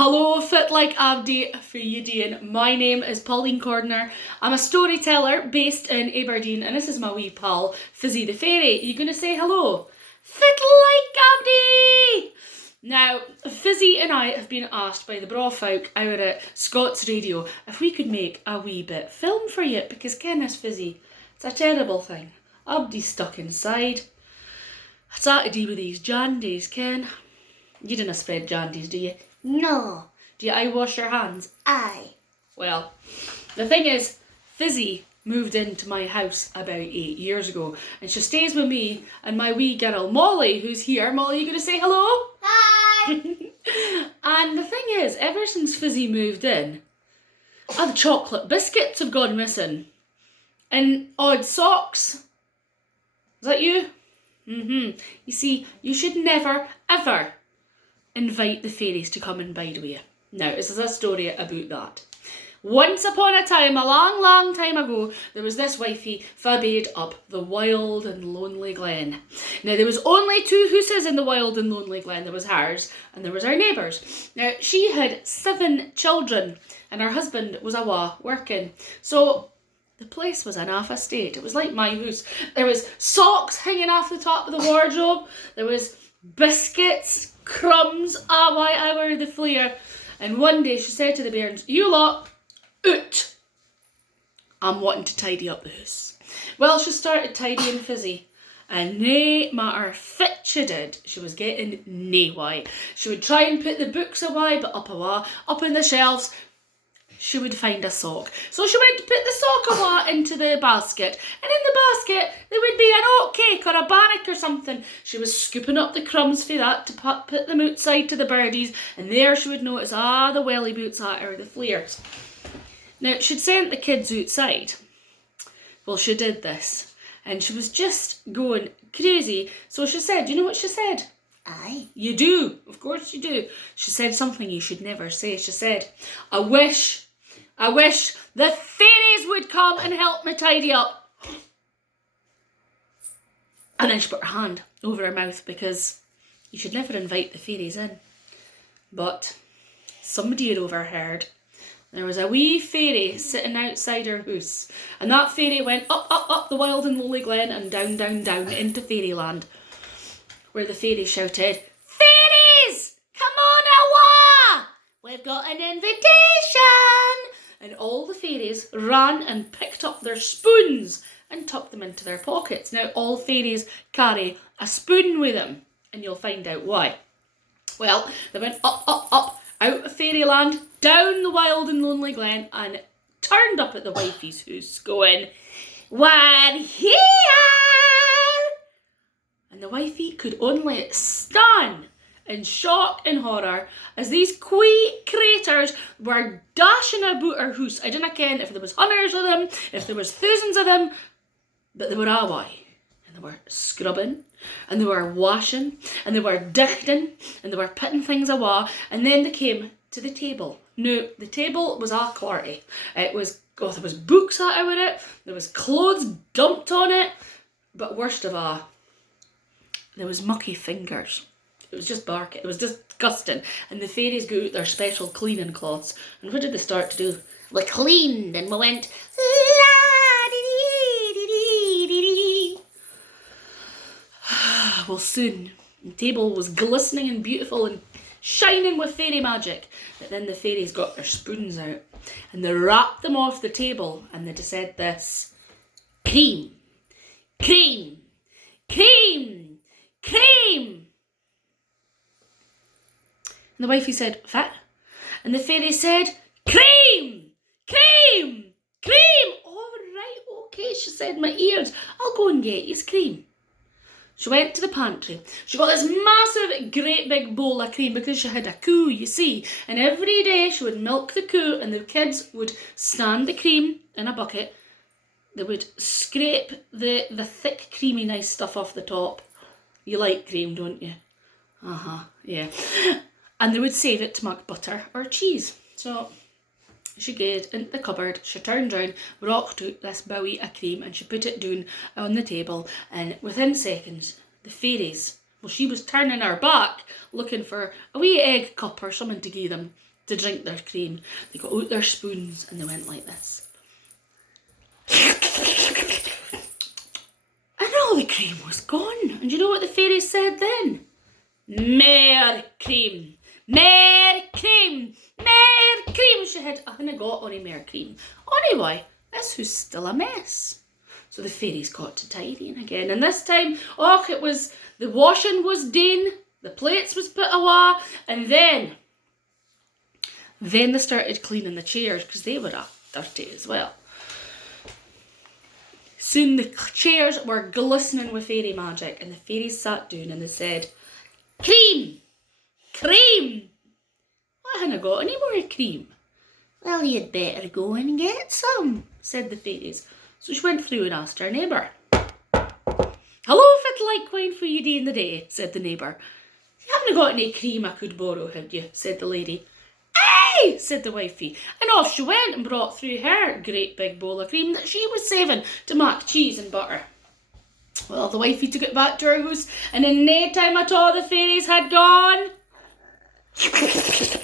Hello, fit like Abdi for you doing. My name is Pauline Cordiner. I'm a storyteller based in Aberdeen, and this is my wee pal, Fizzy the Fairy. You gonna say hello? Fit like Abdi! Now, Fizzy and I have been asked by the Fowk out at Scots Radio if we could make a wee bit film for you, because ken this, Fizzy, it's a terrible thing. Abdi's stuck inside. It's all to do with these jandies, Ken. You didn't spread jandies, do you? No. Do you eye wash your hands? Aye. Well, the thing is, Fizzy moved into my house about 8 years ago, and she stays with me and my wee girl Molly, who's here. Molly, you gonna say hello? Hi. And the thing is, ever since Fizzy moved in, all the chocolate biscuits have gone missing. And odd socks. Is that you? You see, you should never, ever invite the fairies to come and bide with you. Now, this is a story about that. Once upon a time, a long, long time ago, there was this wifey forbade up the wild and lonely glen. Now, there was only 2 hooses in the wild and lonely glen. There was hers and there was our neighbours. Now, she had 7 children and her husband was awa working. So the place was in half a state. It was like my house. There was socks hanging off the top of the wardrobe. There was biscuits, crumbs, why I were the flare. And one day she said to the Bairns, "You lot, out. I'm wanting to tidy up the house." Well, she started tidying Fizzy. And nae matter fit she did, she was getting nae why. She would try and put the books away, but up in the shelves, she would find a sock. So she went to put the sock away into the basket. And in the basket, there would be an oat cake or a bannock or something. She was scooping up the crumbs for that to put them outside to the birdies. And there she would notice, the welly boots at her, the flares. Now, she'd sent the kids outside. Well, she did this. And she was just going crazy. So she said, you know what she said? Aye. You do. Of course you do. She said something you should never say. She said, I wish the fairies would come and help me tidy up. And then she put her hand over her mouth, because you should never invite the fairies in. But somebody had overheard. There was a wee fairy sitting outside her house. And that fairy went up the wild and lonely glen and down, down, down into fairyland, where the fairy shouted, "Fairies! Come on, awa! We've got an invitation!" And all the fairies ran and picked up their spoons and tucked them into their pockets. Now, all fairies carry a spoon with them, and you'll find out why. Well, they went up, out of fairyland, down the wild and lonely glen, and turned up at the wifey's house, going, "We're here!" And the wifey could only stand in shock and horror as these wee creatures were dashing about her house. I didn't ken if there was hundreds of them, if there was thousands of them, but they were away. And they were scrubbing, and they were washing, and they were dichting, and they were putting things away. And then they came to the table. Now, the table was all clarty. It was, there was books out with it, there was clothes dumped on it, but worst of all, there was mucky fingers. It was just bark. It was disgusting. And the fairies got out their special cleaning cloths. And what did they start to do? We cleaned and we went, la-dee-dee-dee-dee-dee-dee. Well, soon, the table was glistening and beautiful and shining with fairy magic. But then the fairies got their spoons out and they wrapped them off the table, and they just said this: "Cream, cream, cream, cream." And the wifey said, "Fat?" And the fairy said, "Cream, cream, cream." "All right, okay," she said in my ears. "I'll go and get you cream." She went to the pantry. She got this massive, great big bowl of cream, because she had a coo, you see. And every day she would milk the coo, and the kids would stand the cream in a bucket. They would scrape the thick, creamy, nice stuff off the top. You like cream, don't you? Yeah. And they would save it to make butter or cheese. So she gaed into the cupboard, she turned round, rocked out this bowie of cream, and she put it down on the table, and within seconds the fairies Well, she was turning her back, looking for a wee egg cup or something to give them to drink their cream. They got out their spoons and they went like this. And all the cream was gone. And you know what the fairy said then? More cream. More cream. More cream. She had, I hadn't got any more cream. Anyway, this was still a mess. So the fairies got to tidying again. And this time, it was, the washing was done, the plates was put away, and then they started cleaning the chairs because they were dirty as well. Soon the chairs were glistening with fairy magic, and the fairies sat down and they said, cream! Cream! I hadn't got any more cream. Well, you'd better go and get some, said the fairies. So she went through and asked her neighbour. Hello, if I'd like wine for you day in the day, said the neighbour. You haven't got any cream I could borrow, have you? Said the lady. Aye, said the wifey, and off she went and brought through her great big bowl of cream that she was saving to make cheese and butter. Well, the wifey took it back to her house, and in no time at all the fairies had gone.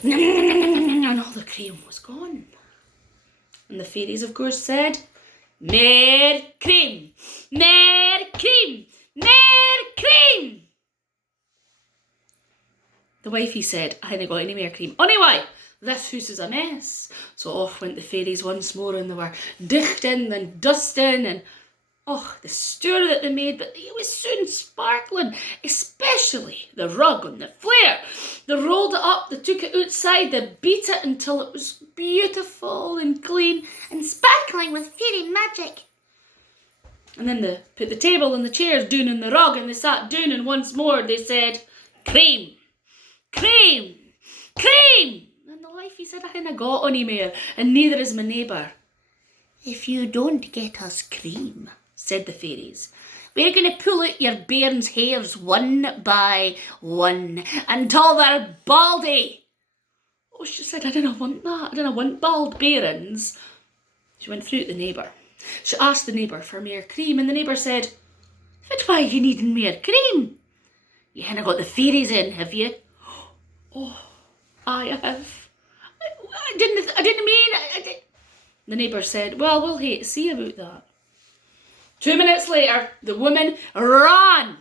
And all the cream was gone. And the fairies, of course, said, more cream, more cream, more cream. The wifey said, I haven't got any more cream. Anyway, this house is a mess. So off went the fairies once more, and they were dichting and dusting, and the stir that they made, but it was soon sparkling, especially the rug on the flare. They rolled it up, they took it outside, they beat it until it was beautiful and clean and sparkling with fairy magic. And then they put the table and the chairs down on the rug, and they sat down, and once more they said, cream, cream, cream. And the wifey said, I haven't got any more, and neither is my neighbour. If you don't get us cream, said the fairies, we're going to pull out your bairns' hairs one by one until they're baldy. Oh, she said, I didn't want that. I didn't want bald bairns. She went through to the neighbour. She asked the neighbour for more cream, and the neighbour said, what why you needing more cream? You haven't got the fairies in, have you? Oh, I have. I didn't mean. The neighbour said, well, we'll hate to see about that. 2 minutes later, the woman ran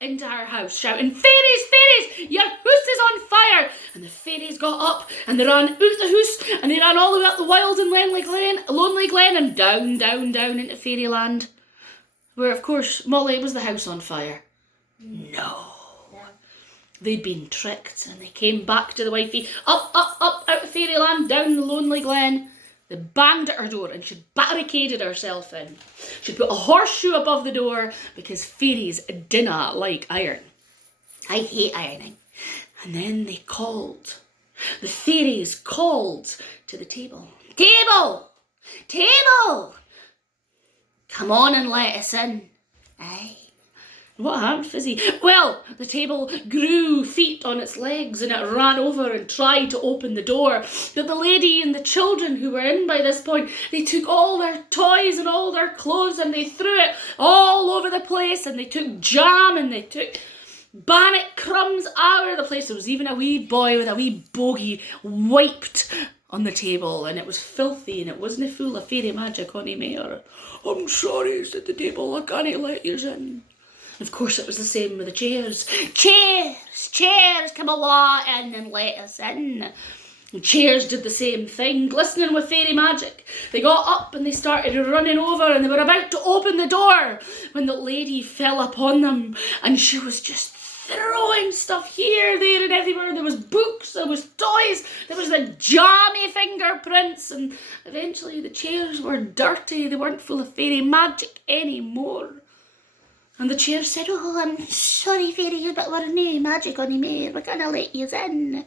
into her house shouting, fairies, fairies, your house is on fire. And the fairies got up and they ran out the house and they ran all the way up the wild and lonely glen and down, down, down into fairyland, where, of course, Molly, was the house on fire. No. They'd been tricked, and they came back to the wifey, up, out of fairyland, down the lonely glen. They banged at her door and she barricaded herself in. She put a horseshoe above the door because fairies dinna like iron. I hate ironing. And then they called. The fairies called to the table. Table! Table! Come on and let us in. Aye. What happened, Fizzy? Well, the table grew feet on its legs and it ran over and tried to open the door. But the lady and the children who were in by this point, they took all their toys and all their clothes and they threw it all over the place, and they took jam and they took bannock crumbs out of the place. There was even a wee boy with a wee bogey wiped on the table, and it was filthy and it wasn't full of fairy magic on him either. I'm sorry, said the table, I can't let you in. Of course, it was the same with the chairs. Chairs, chairs, come along in and let us in. And chairs did the same thing, glistening with fairy magic. They got up and they started running over, and they were about to open the door when the lady fell upon them, and she was just throwing stuff here, there and everywhere. There was books, there was toys, there was the jammy fingerprints, and eventually the chairs were dirty. They weren't full of fairy magic anymore. And the chair said, oh, I'm sorry, fairies, but we're no magic on him. We're going to let you in.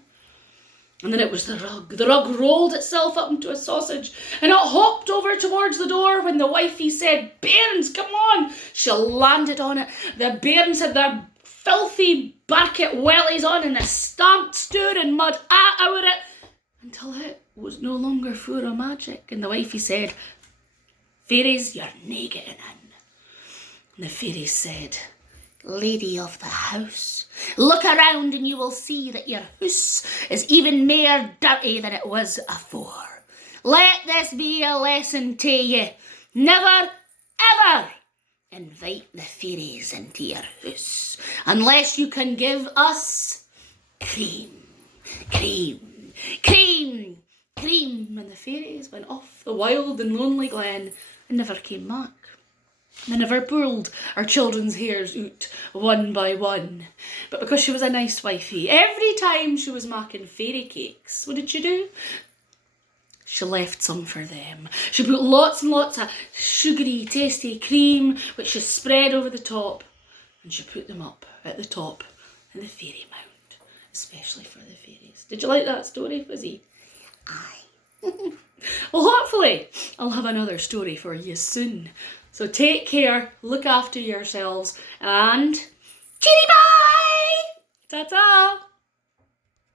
And then it was the rug. The rug rolled itself up into a sausage and it hopped over towards the door when the wifey said, Bairns, come on. She landed on it. The bairns had their filthy bucket wellies on and they stamped, stood and mud out it until it was no longer full of magic. And the wifey said, fairies, you're nae getting in. And the fairies said, lady of the house, look around and you will see that your house is even more dirty than it was afore. Let this be a lesson to you. Never, ever invite the fairies into your house unless you can give us cream, cream, cream, cream. And the fairies went off the wild and lonely glen and never came back. They never pulled our children's hairs out one by one. But because she was a nice wifey, every time she was making fairy cakes, what did she do? She left some for them. She put lots and lots of sugary, tasty cream, which she spread over the top, and she put them up at the top in the fairy mound, especially for the fairies. Did you like that story, Fizzy? Aye. Well, hopefully I'll have another story for you soon. So take care, look after yourselves, and Cheery bye! ta-ta!